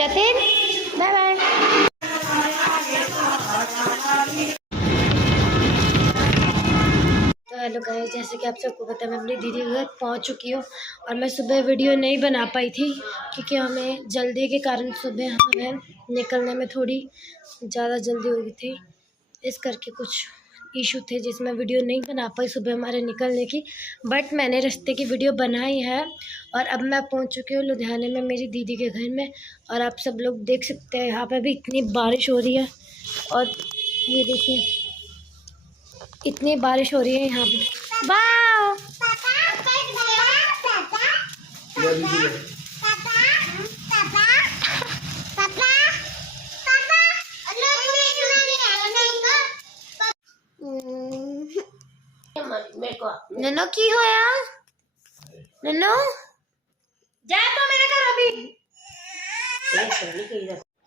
Jatin bye bye. तो hello guys, जैसे कि आप सबको पता है मैं अपनी दीदी के घर पहुंच चुकी हूँ और मैं सुबह वीडियो नहीं बना पाई थी क्योंकि हमें जल्दी के कारण सुबह हमें निकलने में थोड़ी ज़्यादा जल्दी हो गई थी। इस करके कुछ इशू थे जिसमें वीडियो नहीं बना पाई सुबह हमारे निकलने की, बट मैंने रास्ते की वीडियो बनाई है। और अब मैं पहुंच चुकी हूँ लुधियाने में मेरी दीदी के घर में। और आप सब लोग देख सकते हैं यहाँ पे भी इतनी बारिश हो रही है और ये देखिए इतनी बारिश हो रही है यहाँ पे। वाह नन्नो की होया नन्नो जा तो मेरे घर अभी।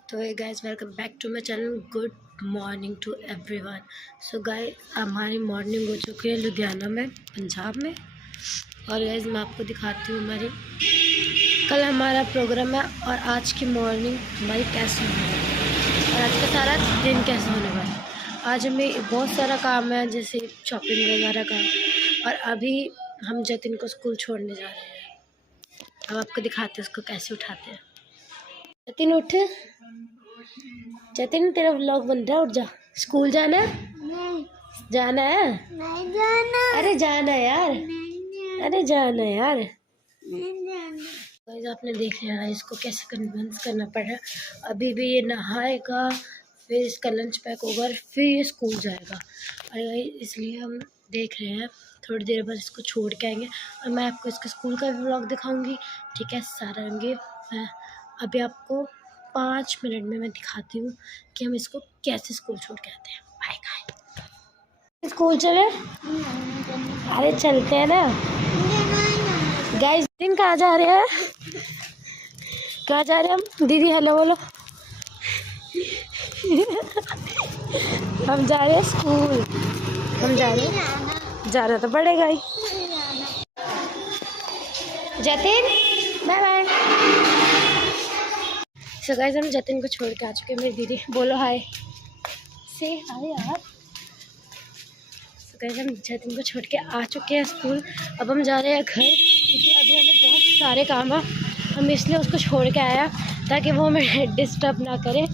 तो guys welcome back to my channel. Good morning to everyone. So guys हमारी मॉर्निंग हो चुकी है लुधियाना में, पंजाब में। और गाइस मैं आपको दिखाती हूँ हमारी कल हमारा प्रोग्राम है और आज की मॉर्निंग हमारी कैसे होने वाली है और आज का सारा दिन कैसे होने वाला है। आज हमें बहुत सारा काम है जैसे शॉपिंग वगैरह का, और अभी हम जतिन को स्कूल छोड़ने जा रहे हैं। अब आपको दिखाते हैं उसको कैसे उठाते हैं। जतिन उठ, जतिन तेरा व्लॉग बन रहा है, उठ जा। स्कूल जाना है? नहीं जाना है? नहीं जाना। अरे जाना है यार, अरे जाना है यार, नहीं जाना। आपने देख लिया इसको कैसे कन्विंस करना पड़ रहा है। अभी भी ये नहाएगा, फिर इसका लंच पैक होगा, फिर ये स्कूल जाएगा। और इसलिए हम देख रहे हैं थोड़ी देर बाद इसको छोड़ के आएंगे और मैं आपको इसके स्कूल का भी व्लॉग दिखाऊंगी। ठीक है सारा रंगे। मैं अभी आपको 5 मिनट में मैं दिखाती हूँ कि हम इसको कैसे स्कूल छोड़ के आते हैं। Bye guys. स्कूल चले? अरे चलते हैं ना गाइस। दिन कहाँ जा रहे हैं, कहाँ जा रहे हैं हम? दीदी हेलो बोलो। हम जा रहे हैं स्कूल, हम जा रहे हैं, जाना तो पड़ेगा ही। Jatin bye bye. So guys हम जतिन को छोड़ के आ चुके हैं। मेरी दीदी बोलो हाय, से हाय यार। सो गाइस हम जतिन को छोड़ के आ चुके हैं स्कूल। अब हम जा रहे हैं घर क्योंकि अभी हमें बहुत सारे काम है। हम इसलिए उसको छोड़ के आया ताकि वो हमें डिस्टर्ब ना करे।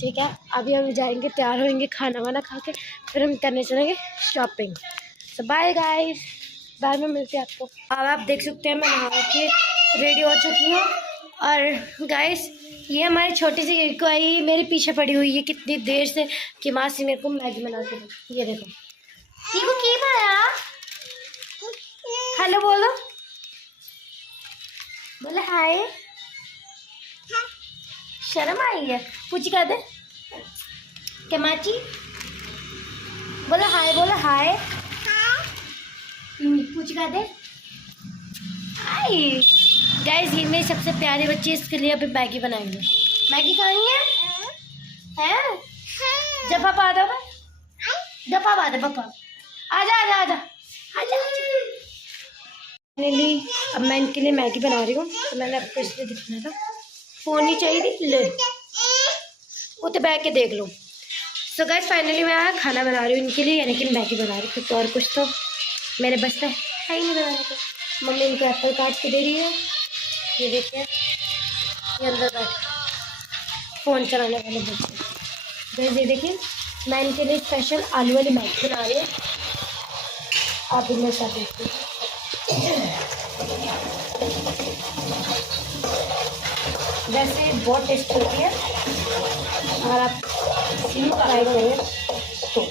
ठीक है अभी हम जाएंगे, तैयार होएंगे, खाना वाना खा के फिर हम करने चलेंगे शॉपिंग। सो बाय गाइस, बाद में मिलते हैं आपको। अब आप देख सकते हैं मैं नहा के रेडी हो चुकी हूँ। और गाइस ये हमारी छोटी सी कीकू आई मेरे पीछे पड़ी हुई है कितनी देर से कि मासी मेरे को मैगी बना के दो। ये देखो कीकू की बनाया, हेलो बोलो, बोले हाय। शर्म आई है, पूछी कर दे क्या माची, बोलो हाय, बोलो हाय, पूछी कर दे हाय। गाइस ये मेरी सबसे प्यारी बच्ची, इसके लिए अभी मैगी बनाएंगे। मैगी खानी है? जब पापा आ जाओ, जब पापा आ जाओ, पापा आजा आजा आजा आजा। फाइनली अब मैं इनके लिए मैगी बना रही हूँ तो मैंने आपको इसलिए दिखाना था। फ़ोन नहीं चाहिए ले, उते बैठ के देख लो। सो गाइस फाइनली मैं खाना बना रही हूँ इनके लिए, यानी कि मैगी बना रही हूँ क्योंकि और कुछ तो मेरे बस में है ही नहीं बनाने को। मम्मी इनको एप्पल काट के दे रही है। ये देखिए ये अंदर बैठ फ़ोन चलाने वाले बच्चे। गाइस ये देखिए मैं इनके लिए स्पेशल आलू वाली मैगी बना रही हूँ। आप भी मेरे साथ देखिए। वैसे बहुत टेस्ट होती है अगर आप इसी ट्राई करें तो।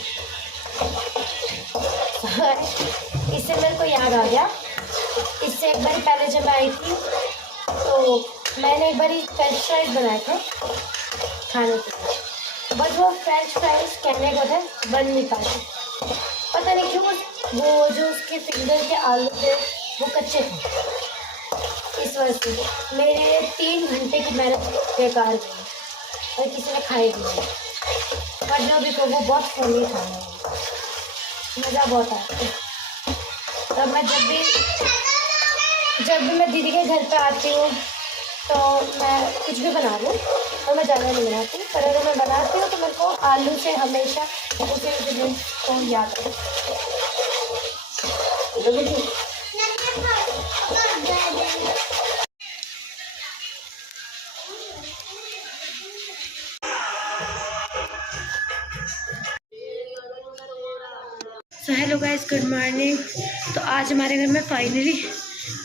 इससे मेरे को याद आ गया, इससे एक बार पहले जब आई थी तो मैंने एक बार फ्रेंच फ्राइज बनाए थे खाने के लिए, बट वो फ्रेंच फ्राइज कहने को थे बन नहीं पाते, पता नहीं क्यों। वो जो उसके फिंगर के आलू थे वो कच्चे थे, इस वजह से मेरे 3 घंटे की मेहनत बेकार गई और किसी ने खाई नहीं। पर जो भी को वो बहुत फनी था, मज़ा बहुत आता है। तब मैं जब भी मैं दीदी के घर पे आती हूँ तो मैं कुछ भी बना लूँ तो मैं ज़्यादा नहीं बनाती, पर अगर मैं बनाती हूँ तो मेरे को आलू से हमेशा उसे इंग्रेडिएंट्स को याद रखो। So hello guys, good morning. तो आज हमारे घर में फाइनली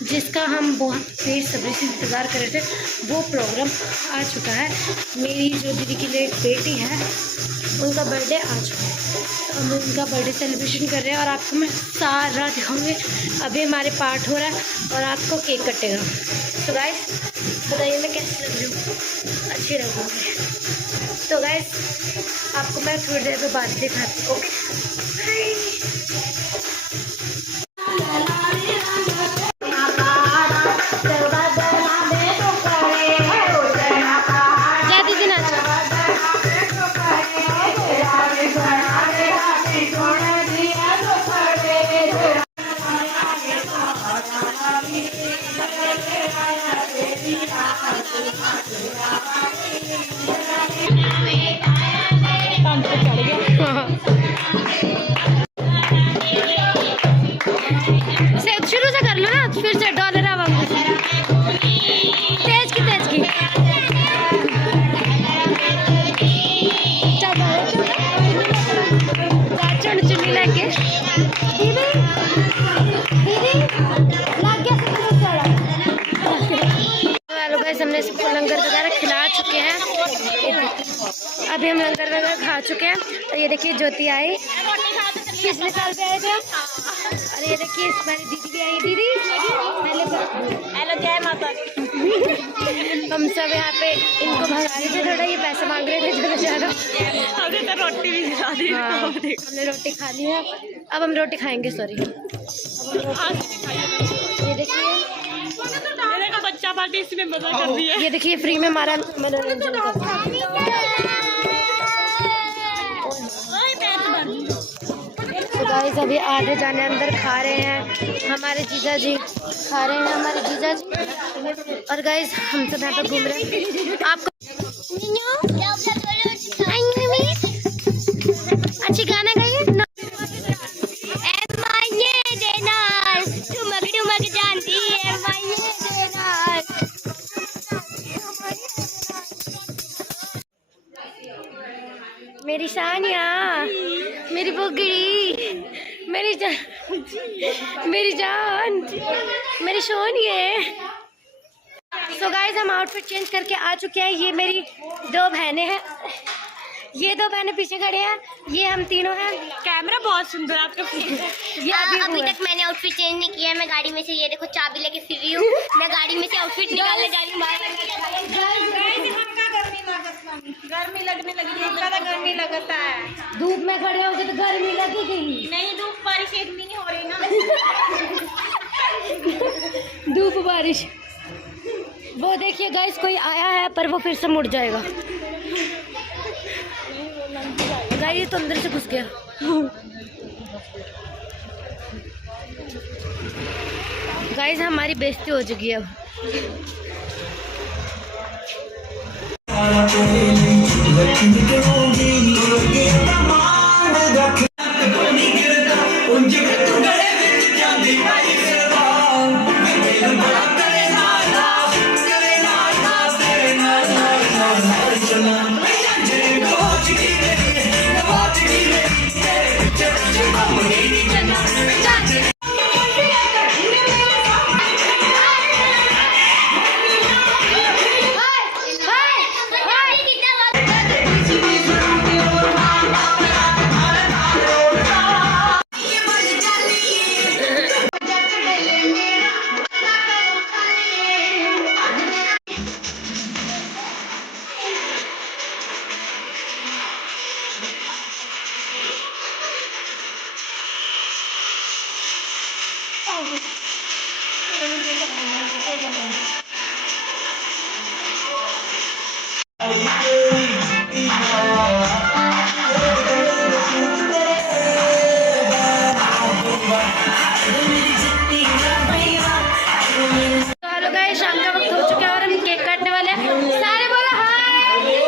जिसका हम बहुत बेसब्री से इंतज़ार कर रहे थे वो प्रोग्राम आ चुका है। मेरी जो दीदी की लेट बेटी है उनका बर्थडे आ चुका है, तो हम उनका बर्थडे सेलिब्रेशन कर रहे हैं और आपको मैं सारा दिखाऊंगी। अभी हमारे पाठ हो रहा है और आपको केक कटेगा। तो गाइस बताइए मैं कैसी लग रही हूँ? अच्छी लगूँगी। तो गाइस आपको मैं थोड़ी देर में बाद दिखाती हूँ। ओके शुरू से कर लो ना, फिर से डॉलर आवांगे तेज की चुनी लेके हमने सबको लंगर वगैरह खिला चुके हैं। अभी हम लंगर वगैरह खा चुके हैं और ये देखिए ज्योति आई, पिछले साल पे आए थे। और ये देखिए हमारी दीदी भी आई। दीदी हेलो, जय माता दी। हम सब यहाँ पे इनको भगा रहे थे, थोड़ा ये पैसे मांग रहे थे ज़्यादा ज़्यादा। हमने तो रोटी भी खा दी। हाँ, हमने रोटी खा ली है, अब हम रोटी खाएंगे। सॉरी, ये देखिए बच्चा पार्टी इसमें मजा कर रही है। ये देखिए फ्री में हमारा मनोरंजन कर रहा है। तो गाइस अभी आधे जाने अंदर खा रहे हैं हमारे जीजा जी, खा रहे हैं हमारे जीजा जी। और गाइस हम सब यहाँ पर घूम रहे हैं। आपको अच्छी गाना गाइए। मेरी सानिया, मेरी बुगड़ी, मेरी जान, मेरी सोनिए। सो गाइस हम आउटफिट चेंज करके आ चुके हैं। ये मेरी दो बहनें हैं, ये दो बहनें पीछे खड़े हैं, ये हम तीनों हैं। कैमरा बहुत सुंदर आपका। ये अभी तक मैंने आउटफिट चेंज नहीं किया है। मैं गाड़ी में से ये देखो चाबी लेके फिर रही हूँ। मैं गाड़ी में से आउटफिट निकालने जा रही हूँ। गर्मी लगने लगी है, ज़्यादा गर्मी लगता है। धूप में खड़े होगे तो गर्मी लगेगी। नहीं, धूप बारिश एक भी नहीं हो रही ना। धूप बारिश। वो देखिए गाइस कोई आया है पर वो फिर से मुड़ जाएगा। गाइस तो अंदर से घुस गया। गाइस हमारी बेइज्जती हो चुकी है अब। हेलो गाइस, शाम का वक्त हो चुका है और हम केक काटने वाले हैं। सारे बोलो हाय।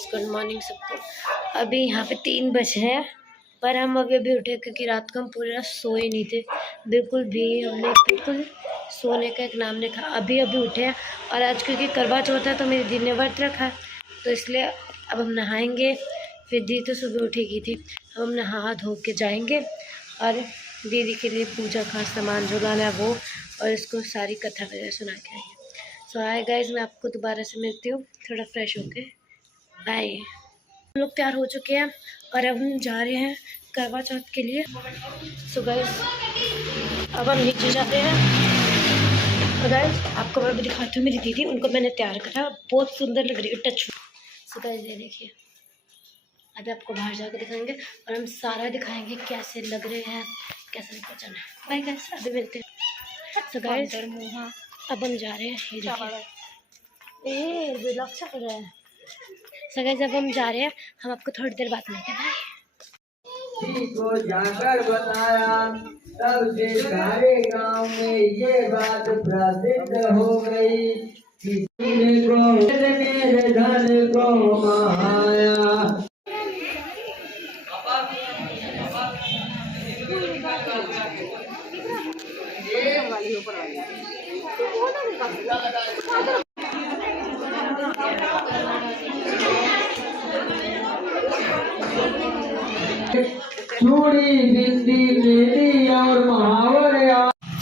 गाइस, गुड मॉर्निंग सबको। अभी यहाँ पे 3 बजे हैं, पर हम अभी उठे क्योंकि रात को हम पूरी रात सोए नहीं थे बिल्कुल भी। हमने बिल्कुल सोने का एक नाम नहीं खा, अभी उठे हैं। और आज क्योंकि करवा चौथ है तो मेरी दीदी ने व्रत रखा, तो इसलिए अब हम नहाएंगे। फिर दीदी तो सुबह उठेगी थी, अब हम नहा धो के जाएंगे और दीदी के लिए पूजा का सामान जो लाना है वो, और इसको सारी कथा वगैरह सुना के आएंगे। सो हाय गाइस, मैं आपको दोबारा से मिलती हूँ थोड़ा फ्रेश होके। बाय। हम लोग तैयार हो चुके हैं और अब हम जा रहे हैं करवा चौथ के लिए। सो गाइस, अब हम नीचे जा रहे हैं। और गाइस, आपको मैं भी दिखाती हूँ मेरी दीदी, उनको मैंने तैयार करा, बहुत सुंदर लग रही है टच। सो गाइस, ये देखिए, अभी आपको बाहर जाकर दिखाएंगे और हम सारा दिखाएंगे कैसे लग रहे हैं, कैसे लेकर जाना है। बाय गाइस, अभी मिलते हैं। सो गाइस, अब हम जा रहे हैं। ये देखिए, व्लॉग चल रहा है। सो गाइस, अब हम जा रहे हैं, हम आपको थोड़ी देर बाद मिलते हैं। बाय। को जाकर बताया, तब से सारे गांव में ये बात प्रसिद्ध हो गई कि मेरे धन को महाया। चूड़ी बिंदी मेरी और महावरे।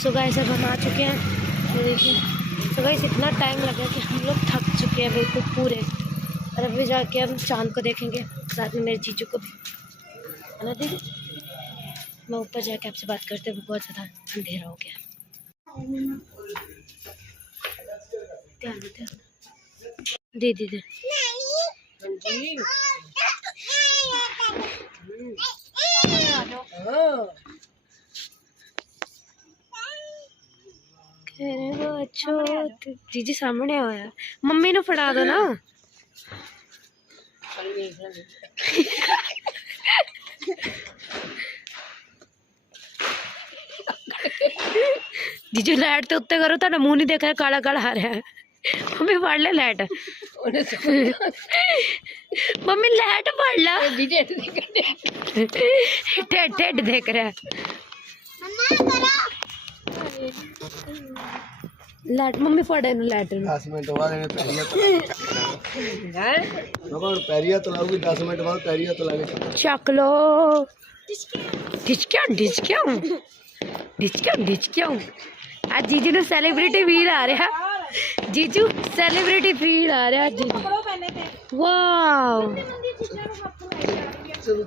सो गाइस, अब हम आ चुके हैं। ये देखिए, सो गाइस, इतना टाइम लगा कि हम लोग थक चुके हैं बिल्कुल पूरे। और अभी जाके हम चांद को देखेंगे, साथ में मेरे जीजू को भी, है ना दीदी। मैं ऊपर जाके आपसे बात करते हुए, बहुत ज़्यादा अंधेरा हो गया। ध्यान दे दीदी। जीजी सामने आया, मम्मी ने फड़ा दो ना। जीजू लाइट तो उत्ते करो, तो मुंह नहीं देखा, काला काला आ रहा है। मम्मी फाड़ ले लाइट। मम्मी लाइट फाड़ ला, टेड देख रहा है। लाइट मम्मी फाड़े न लाइट 10 मिनट बाद में पैरिया तो लाऊंगी, 10 मिनट बाद पैरिया तो लागे चक लो। ढिचक्यों। आज जीजू ने सेलिब्रिटी फील आ रहा है। जीजू सेलिब्रिटी फील आ रहा है जीजू। वाह, चल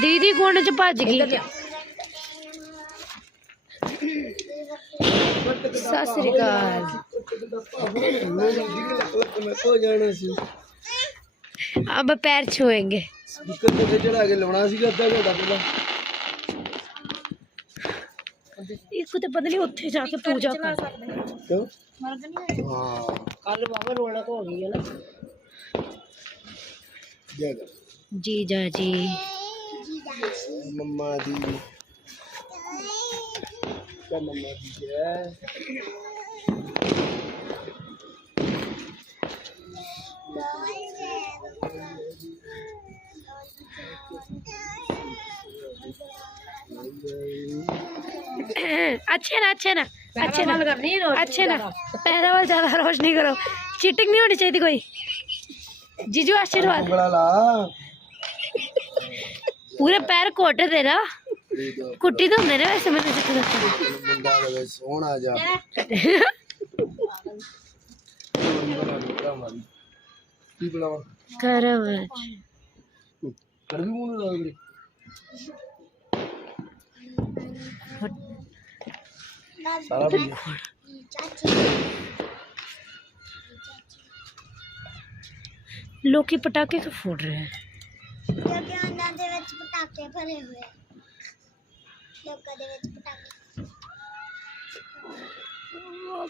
दीदी कौन च भज गई। सत श्री अकाल। अब पैर छुएंगे। चढ़ा के लाना सीगा अद्धा घंटा पहला। एक तो पता नहीं उत्थे जाके पूजा कर क्यों? हां, कल बाबा रोना को हो गई है ना। जीजा जी, मम्मा दी, क्या मम्मा दी है? अच्छे ना पैरा वाल ज्यादा रोशनी करो, चीटिंग नहीं होनी चाहिए कोई। जीजू आशीर्वाद। पूरे पैर कोटे दे ना, कुट्टी तो होंगे ना वैसे। मैंने सोना जा लोग पटाखे क्यों फोड़ रहे हैं?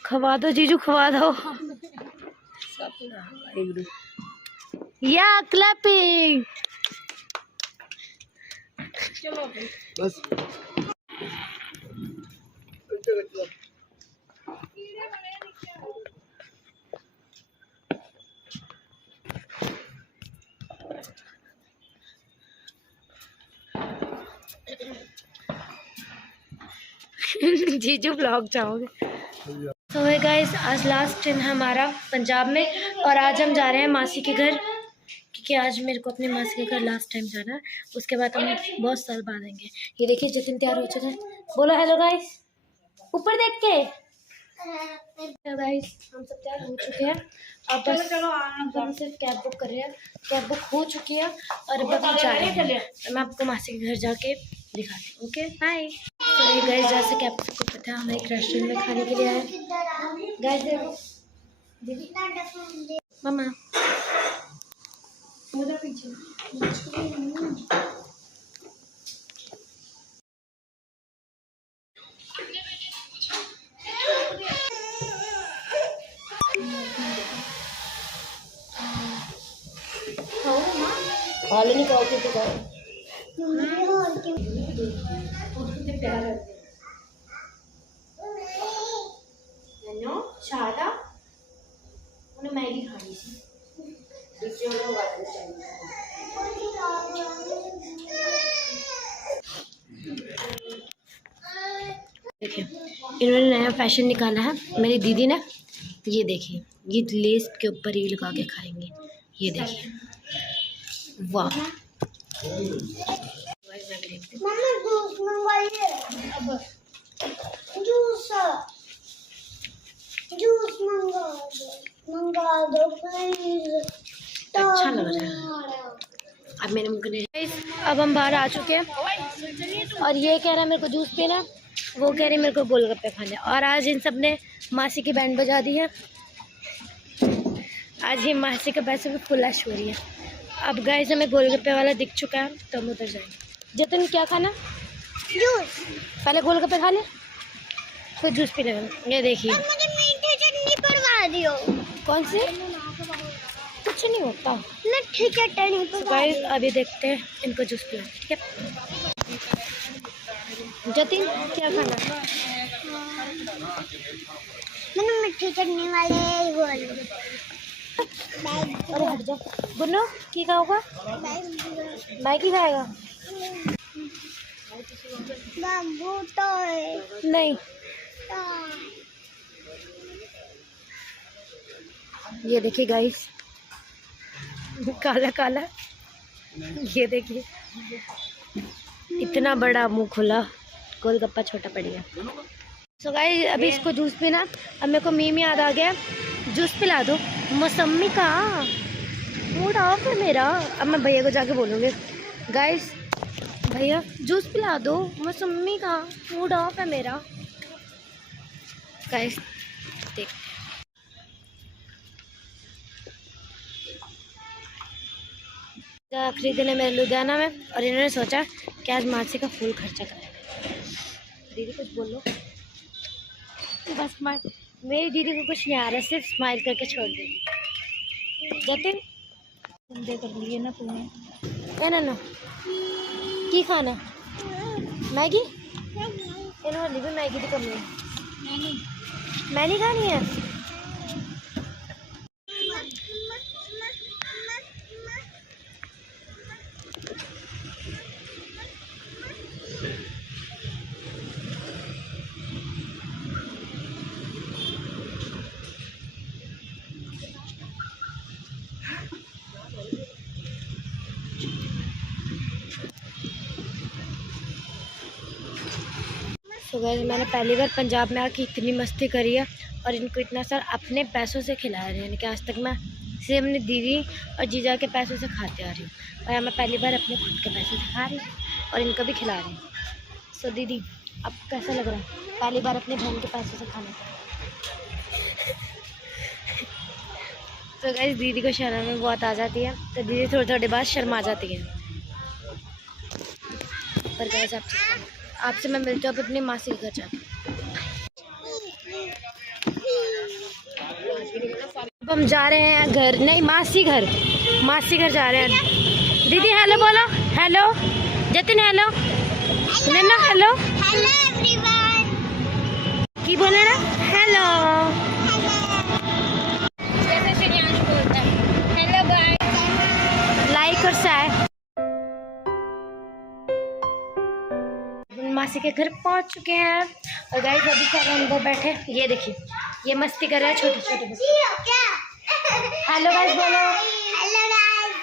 खवा दो जीजू, खवा दो। या क्लैपिंग। बस जीजू ब्लॉग जाओगे। तो है गाइस, आज लास्ट दिन हमारा पंजाब में और आज हम जा रहे हैं मासी के घर, क्योंकि आज मेरे को अपनी मासी के घर लास्ट टाइम जाना है। उसके बाद हम बहुत साल बाद आएंगे। ये देखिए जतिन तैयार हो चुका है, बोलो हेलो गाइस ऊपर देख के। हेलो गाइस, हम सब तैयार हो चुके हैं। अब बस हम सिर्फ कैब बुक कर रहे हैं। कैब बुक हो चुकी है और अब हम जा रहे हैं। तो मैं आपको मासी के घर जाके दिखाती हूँ। Okay bye. तो ये गाइस, जैसे कि आपको सबको पता है हम एक रेस्टोरेंट में खाने के लिए आए। गाइस देखो दीदी मामा उधर पीछे हाल नहीं खाओ तो खाओ। शादा उन्हें मैगी खानी थी। देखिए इन्होंने नया फैशन निकाला है मेरी दीदी ने। ये देखिए, ये लेस के ऊपर ये लगा के खाएंगे। ये देखिए, वाह। जूस मंगा दो प्लीज। अच्छा लग रहा है। अब मैंने अब हम बाहर आ चुके हैं और ये कह रहा है मेरे को जूस पीना, वो कह रही है मेरे को गोलगप्पे खाने। और आज इन सब ने मासी की बैंड बजा दी है। आज ये मासी के पैसे में फुल ऐश हो रही है। अब गाइस हमें गोलगप्पे वाला दिख चुका है तो हम उधर जाएंगे। जतिन क्या खाना? जूस। पहले गोलगप्पे खा ले फिर जूस पी लेंगे। ये देखिए, मुझे मीठी चटनी पड़वा दियो। कौन सी? कुछ नहीं होता। मीठी चटनी पड़वा। गाइस अभी देखते हैं इनको जूस पिला। ठीक है जतिन क्या खाना? मैंने मीठी चटनी वाले बोल। अरे हट जा गुन्नू, की खाओगा? मैगी खाएगा? बाबू तो नहीं। ये देखिए गाइस, काला काला। ये देखिए इतना बड़ा मुंह खुला, गोलगप्पा छोटा पड़ गया। सो गाइस अभी इसको जूस पीना। अब मेरे को मीम याद आ गया, जूस पिला दो मौसमी का। मूड ऑफ है मेरा। अब मैं भैया को जाके बोलूँगी, गाइस भैया जूस पिला दो मौसमी का, मूड ऑफ है मेरा। गाइस देख खरीदने मेरे लुधियाना में और इन्होंने सोचा कि आज मासी का फुल खर्चा करें। दीदी कुछ बोलो। बस मेरी दीदी को कुछ नहीं आ रहा, सिर्फ स्माइल करके छोड़ देगी। जतिन दे कर लिए ना तूने ना की खाना? मैगी? इन्होंने भी मैगी की कमी है। मैगी खानी है? तो गाइस मैंने पहली बार पंजाब में आके इतनी मस्ती करी है और इनको इतना सारा अपने पैसों से खिला रहे हैं। यानी कि आज तक मैं सिर्फ अपनी दीदी और जीजा के पैसों से खाते आ रही हूँ और मैं पहली बार अपने खुद के पैसों से खा रही हूँ और इनको भी खिला रही हूँ। सो दीदी अब कैसा लग रहा है पहली बार अपने बहन के पैसों से खाने का? तो गाइस दीदी को शर्म में बहुत आ जाती है, तो दीदी थोड़ी बाद शर्मा जाती है। पर गाइस आपसे मैं मिलती हूँ अपनी मासी के घर जाकर। अब हम जा रहे हैं घर, नहीं मासी घर जा रहे हैं। दीदी हेलो बोलो। हेलो जतिन, हेलो नन्ना, हेलो हेलो एवरीवन। की बोले ना? Hello hello guys. लाइक और शेयर। मासी के घर पहुंच चुके हैं। और गाइस अभी सारे अंदर बैठे, ये देखिए ये मस्ती कर रहे हैं छोटे छोटे बच्चे। हेलो गाइस बोलो, हेलो गाइस,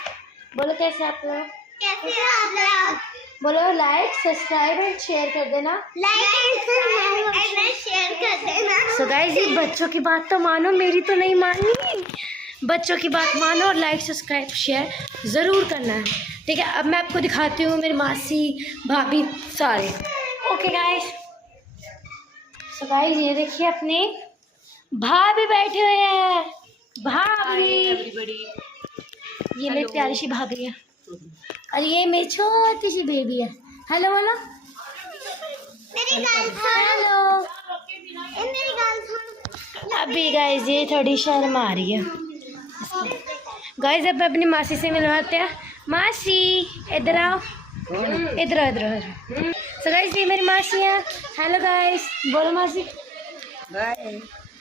बोलो कैसे आप लोग, कैसे हो आप लोग? बोलो लाइक सब्सक्राइब एंड शेयर कर देना। लाइक एंड शेयर कर देना। सो गाइस ये बच्चों की बात तो मानो, मेरी तो नहीं माननी। बच्चों की बात मानो और लाइक सब्सक्राइब शेयर ज़रूर करना है, ठीक है। अब मैं आपको दिखाती हूँ मेरी मासी भाभी सारे। ओके गाइस, सो गाइस ये देखिए अपने भाभी बैठे हुए हैं। भाभी, ये मेरी प्यारी सी भाभी है और ये मेरी छोटी सी बेबी है। हेलो बोलो, मेरी गाल सुन, हेलो। ए मेरी गाल सुन। अभी गाइस ये थोड़ी शर्म आ रही है गाइस। अब अपनी मासी से मिलवाते हैं। मासी इधर आओ, इधर आओ, इधर आओ। सो गाइस ये मेरी मासी है। हेलो गाइस, बोलो मासी,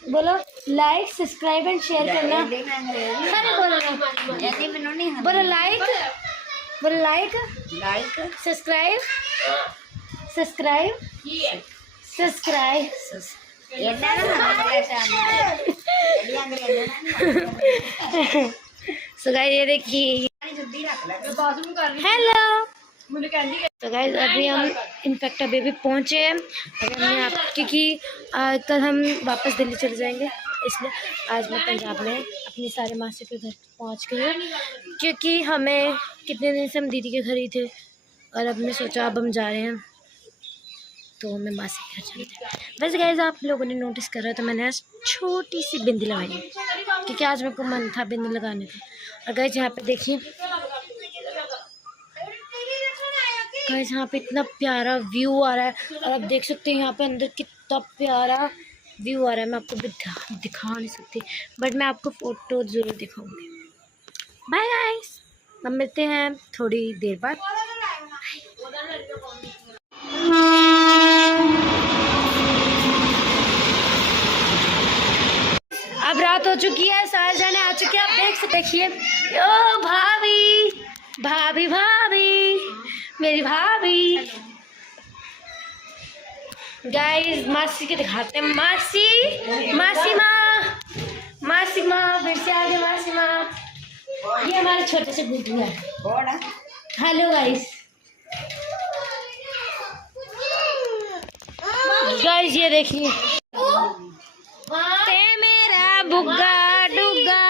बोलो लाइक सब्सक्राइब एंड शेयर करना। अरे बोलो ना, बोलो लाइक, बोलो like subscribe subscribe subscribe. So guys ये देखिए, हेलो। तो गाइस अभी हम इनफैक्ट अभी भी पहुँचे हैं। अगर मैं आप, क्योंकि कल हम वापस दिल्ली चले जाएंगे, इसलिए आज मैं पंजाब में अपनी सारे मासी के घर पहुँच गई हूँ। क्योंकि हमें कितने दिन से हम दीदी के घर ही थे और अब मैं सोचा अब हम जा रहे हैं तो मैं मासी के घर चलते हैं। वैसे गाइस आप लोगों ने नोटिस करा तो मैंने आज छोटी सी बिंदी लगाई है, क्योंकि आज मेरे को मन था बिंदी लगाने का। और गाइस यहाँ पे देखिए गाइस, यहाँ पे इतना प्यारा व्यू आ रहा है और आप देख सकते हैं यहाँ पे अंदर कितना प्यारा व्यू आ रहा है। मैं आपको दिखा नहीं सकती, बट मैं आपको फ़ोटो ज़रूर दिखाऊंगी। बाय गाइस, हम मिलते हैं थोड़ी देर बाद। अब रात हो चुकी है, सारे जाने आ चुके हैं। आप देख सकते, देखिए ओ भाभी भाभी भाभी, मेरी भाभी। गाइस मासी के दिखाते हैं। मासी, मासी माँ, मासी माँ फिर से आगे। मासी माँ, ये हमारे छोटे से गुड्डू है। हेलो गाइस, गाइस ये देखिए मेरा बुग्गा डुग्गा।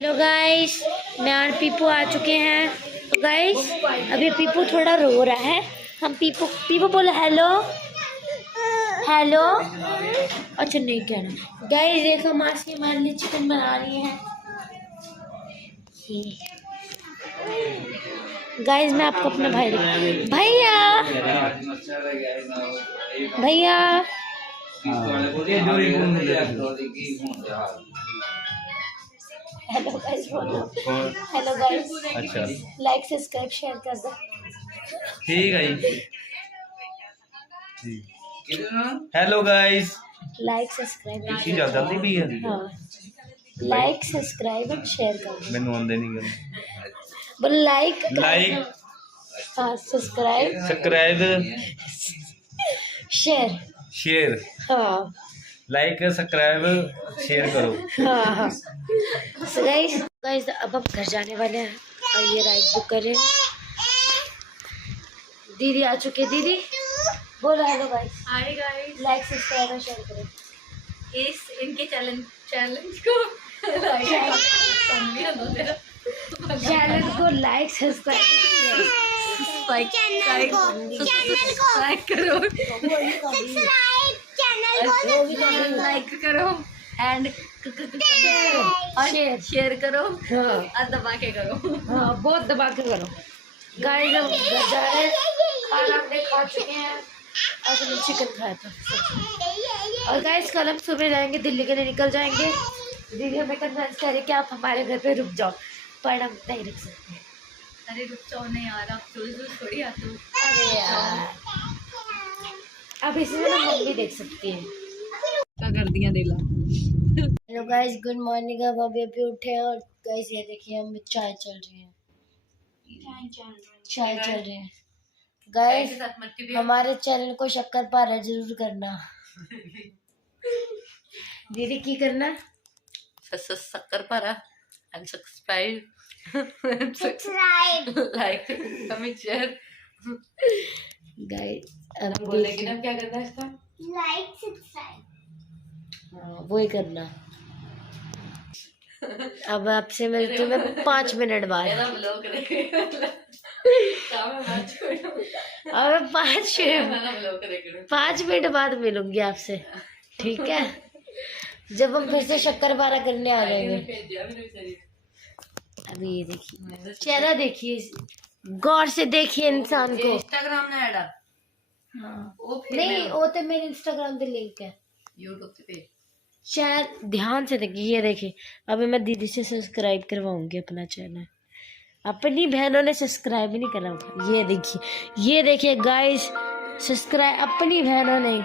हेलो गाइस, मैं और पीपू आ चुके हैं। तो गाइस अभी पीपू थोड़ा रो रहा है। हम पीपू बोलो हेलो हेलो। अच्छा नहीं कहना। गाइस देखो मासी हमारे लिए चिकन बना रही है। गाइस मैं आपको अपना भाई भैया भैया हेलो गाइस बोलो। हेलो गाइस, अच्छा लाइक सब्सक्राइब शेयर कर दो। ठीक है जी। हेलो गाइस, लाइक सब्सक्राइब की जा जल्दी भी है। हाँ, लाइक सब्सक्राइब एंड शेयर कर दो। मैंने आंदे नहीं करना। बोलो लाइक हाँ सब्सक्राइब शेयर। शेयर, हाँ लाइक सब्सक्राइब शेयर करो। हाँ हाँ। So गाइस अब हम घर जाने वाले हैं और ये राइड बुक करें। दीदी आ चुके हैं। दीदी बोलो hello guys. Hi guys, like subscribe और शेयर करें। इस इनके चैलेंज को चैनल को लाइक सब्सक्राइब करो, चैनल लाइक करो एंड शेयर करो हाँ और दबा के करो। हाँ बहुत दबा के करो। गाइस हम घर जा रहे हैं, खाना हमने खा चुके हैं। आज हमने चिकन खाया था। और गाइस कल हम सुबह जाएंगे दिल्ली के लिए, निकल जाएंगे। दीदी हमें कन्विंस करे कि आप हमारे घर पे रुक जाओ, पर हम नहीं रुक सकते। अरे रुक जाओ नहीं यार, आप जोर थोड़ी आते हो। अरे यार अब इसमें ना मम्मी देख सकती है। क्या कर दिया दिला। Hello guys, good morning. अब अभी उठे हैं और गाइस ये देखिए हम चाय चल रही है, चाय चल रही है। गाइस के साथ मट्टी भी हमारे चैनल को शक्करपारा जरूर करना। दीदी की करना shakarpara and subscribe Subscribe. like comment share guys बोलेगी ना क्या करना है इसका Like, subscribe. वो ही करना। अब आपसे मिलती हूँ मैं 5 मिनट बाद। मेरा ब्लॉग करेगा काम है बात छोड़ो अब 5 ब्लॉग मिनट बाद मिलूंगी आपसे, ठीक है? जब हम फिर से शक्करपारा करने आ जाएंगे। अभी ये देखिए चेहरा, देखिए गौर से देखिए इंसान को। इंस्टाग्राम ने ऐड हाँ। वो नहीं वो तो मेरे इंस्टाग्राम पे लिंक है, यूट्यूब पे शायद। ध्यान से देखिए, ये देखिए अभी मैं दीदी से सब्सक्राइब करवाऊंगी अपना चैनल। अपनी बहनों ने सब्सक्राइब ही नहीं करा होगा। ये देखिए गाइस, सब्सक्राइब अपनी बहनों ने।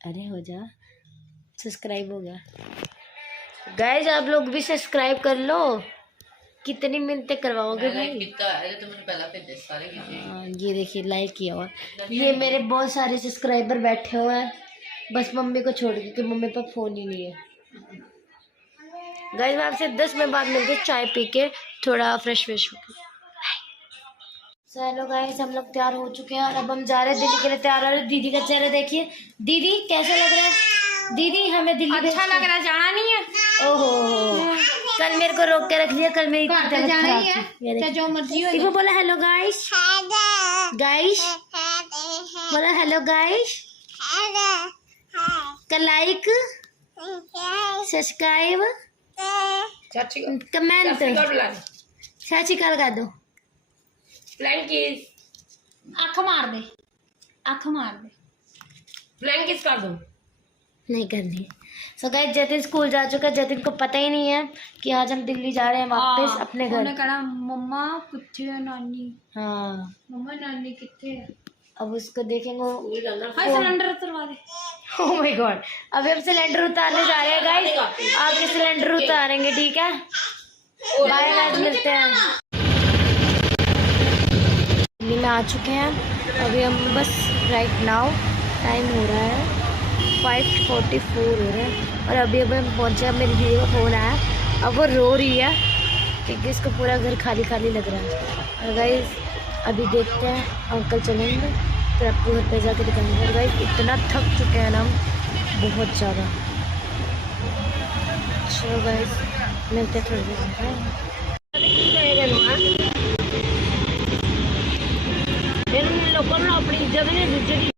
अरे हो जा, सब्सक्राइब हो गया। गाइस आप लोग भी सब्सक्राइब कर लो। कितनी मिनटें करवाओगे भाई? हाँ, ये देखिए लाइक किया हुआ। ये मेरे बहुत सारे सब्सक्राइबर बैठे हुए हैं, बस मम्मी को छोड़ के, क्योंकि मम्मी पास फ़ोन ही नहीं है। गाइस मैं आपसे 10 मिनट बाद मिलते, चाय पी के थोड़ा फ्रेश होके। हेलो गाइस, हम लोग तैयार हो चुके हैं और अब हम जा रहे हैं दिल्ली के लिए। तैयार हो रहे हैं। दीदी का चेहरा देखिए। दीदी कैसा लग रहा है? दीदी हमें दिल्ली अच्छा लग रहा है, जाना नहीं है। ओहो, कल मेरे को रोक के रख लिया। कल मेरी तबीयत खराब थी। ये देखिए, जो मर्जी हो देखो बोला हेलो गाइस। गाइस बोला hello guys. Like subscribe comment चाची का लगा दो। प्लान किस आँख मार दे प्लान किस कर दो। नहीं करनी। सो गाइस जतिन स्कूल जा चुका है। जतिन को पता ही नहीं है कि आज हम दिल्ली जा रहे हैं वापस अपने घर। कहा मम्मा किथे है नानी। हाँ मम्मा नानी किथे है। अब उसको देखेंगे। सिलेंडर उतरवा दे। ओह माय गॉड, अभी हम सिलेंडर उतारने जा रहे हैं गाइस। आगे सिलेंडर उतारेंगे, ठीक है? बाय गाइस, मिलते हैं। दिल्ली में आ चुके हैं अभी हम, बस राइट नाउ टाइम हो रहा है 5:44 हो रहा है और अभी हम पहुंचे। अब मेरी दीदी का फ़ोन आया, अब वो रो रही है क्योंकि इसको पूरा घर खाली खाली लग रहा है। और गाइस अभी देखते हैं, अंकल चलेंगे फिर आपको घर पे जाके दिखाएंगे। और गाइस इतना थक चुके हैं ना हम, बहुत ज़्यादा। चलो गाइस मिलते हैं थोड़ी देर। लोगों ने अपनी जगह